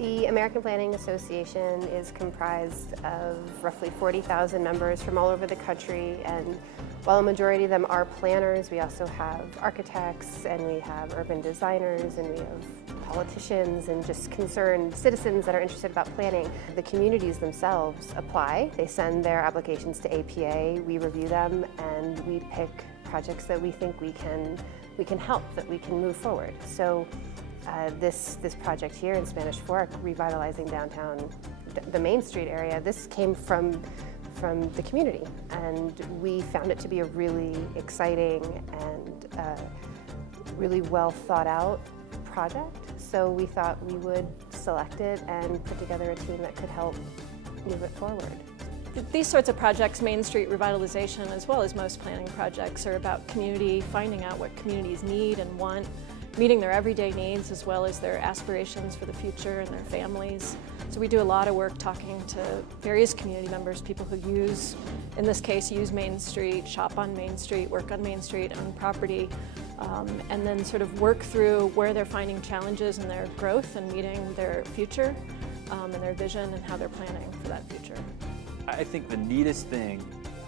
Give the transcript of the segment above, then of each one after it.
The American Planning Association is comprised of roughly 40,000 members from all over the country, and while a majority of them are planners, we also have architects, and we have urban designers, and we have politicians, and just concerned citizens that are interested about planning. The communities themselves apply. They send their applications to APA, we review them, and we pick projects that we think we can help, that we can move forward. So this project here in Spanish Fork, revitalizing downtown, the Main Street area, this came from the community, and we found it to be a really exciting and really well thought out project. So we thought we would select it and put together a team that could help move it forward. These sorts of projects, Main Street revitalization, as well as most planning projects, are about community, finding out what communities need and want, meeting their everyday needs as well as their aspirations for the future and their families. So we do a lot of work talking to various community members, people who use, in this case, use Main Street, shop on Main Street, work on Main Street, own property, and then sort of work through where they're finding challenges in their growth and meeting their future and their vision and how they're planning for that future. I think the neatest thing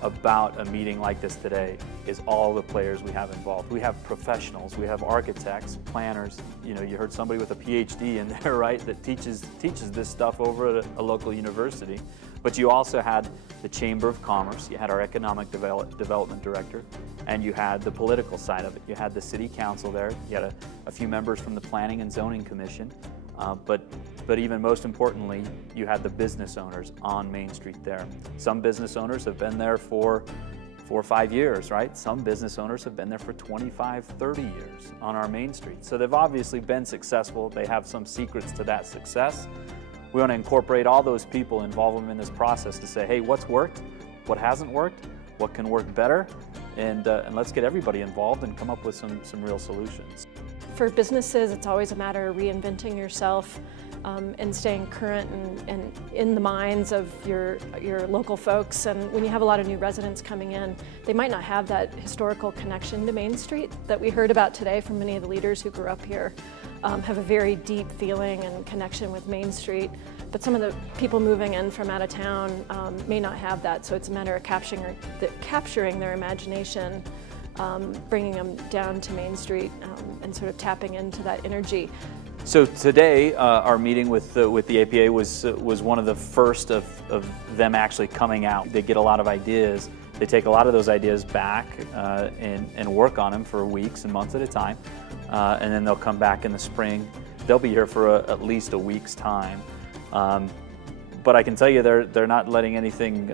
about a meeting like this today is all the players we have involved. We have professionals, we have architects, planners. You know, you heard somebody with a PhD in there, right, that teaches this stuff over at a local university. But you also had the Chamber of Commerce, you had our Economic Development Director, and you had the political side of it. You had the City Council there, you had a few members from the Planning and Zoning Commission, but even most importantly, you had the business owners on Main Street there. Some business owners have been there for 4 or 5 years, right? Some business owners have been there for 25, 30 years on our Main Street. So they've obviously been successful. They have some secrets to that success. We want to incorporate all those people, involve them in this process to say, hey, what's worked? What hasn't worked? What can work better? And let's get everybody involved and come up with some real solutions. For businesses, it's always a matter of reinventing yourself and staying current and in the minds of your local folks. And when you have a lot of new residents coming in, they might not have that historical connection to Main Street that we heard about today from many of the leaders who grew up here, have a very deep feeling and connection with Main Street. But some of the people moving in from out of town may not have that, so it's a matter of capturing their imagination, bringing them down to Main Street and sort of tapping into that energy. So today, our meeting with the APA was one of the first of them actually coming out. They get a lot of ideas. They take a lot of those ideas back and work on them for weeks and months at a time, and then they'll come back in the spring. They'll be here for at least a week's time. But I can tell you they're not letting anything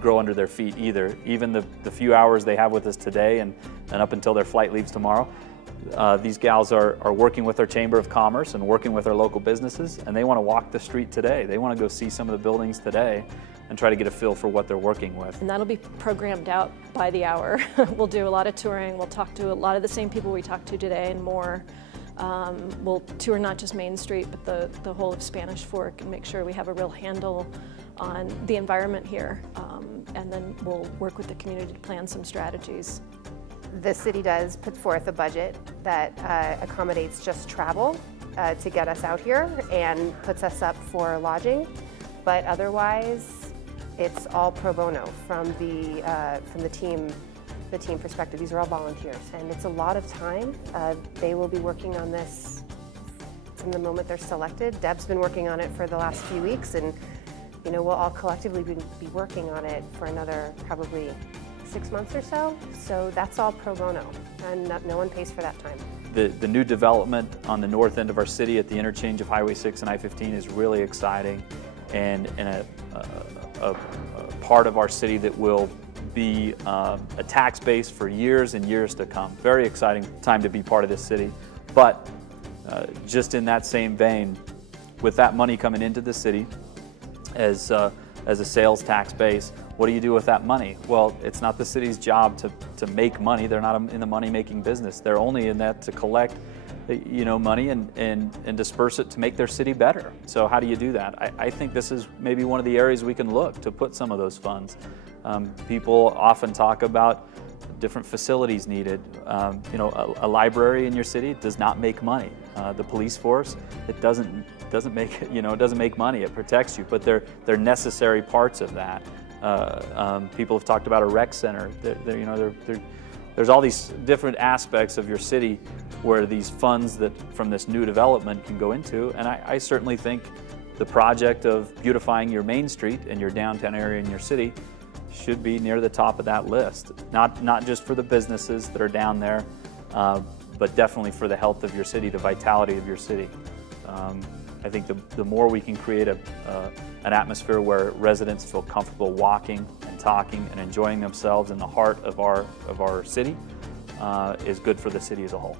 grow under their feet either. Even the few hours they have with us today and up until their flight leaves tomorrow, these gals are working with our Chamber of Commerce and working with our local businesses, and they want to walk the street today. They want to go see some of the buildings today and try to get a feel for what they're working with. And that'll be programmed out by the hour. We'll do a lot of touring. We'll talk to a lot of the same people we talked to today and more. We'll tour not just Main Street, but the whole of Spanish Fork and make sure we have a real handle on the environment here. And then we'll work with the community to plan some strategies. The city does put forth a budget that accommodates just travel to get us out here and puts us up for lodging, but otherwise it's all pro bono from the team perspective. These are all volunteers, and it's a lot of time. They will be working on this from the moment they're selected. Deb's been working on it for the last few weeks, and you know, we'll all collectively be working on it for another probably 6 months or so. So that's all pro bono, and no one pays for that time. The new development on the north end of our city at the interchange of Highway 6 and I-15 is really exciting, and a part of our city that will be a tax base for years and years to come. Very exciting time to be part of this city. But just in that same vein, with that money coming into the city as a sales tax base, what do you do with that money? Well, it's not the city's job to make money. They're not in the money-making business. They're only in that to collect money and disperse it to make their city better. So how do you do that? I think this is maybe one of the areas we can look to put some of those funds. People often talk about different facilities needed. You know, a library in your city does not make money. The police force, it doesn't make, you know, it doesn't make money. It protects you, but they're necessary parts of that. People have talked about a rec center. You know, there's all these different aspects of your city where these funds that from this new development can go into, and I certainly think the project of beautifying your main street and your downtown area in your city should be near the top of that list. Not just for the businesses that are down there, but definitely for the health of your city, the vitality of your city. I think the more we can create an atmosphere where residents feel comfortable walking and talking and enjoying themselves in the heart of our city is good for the city as a whole.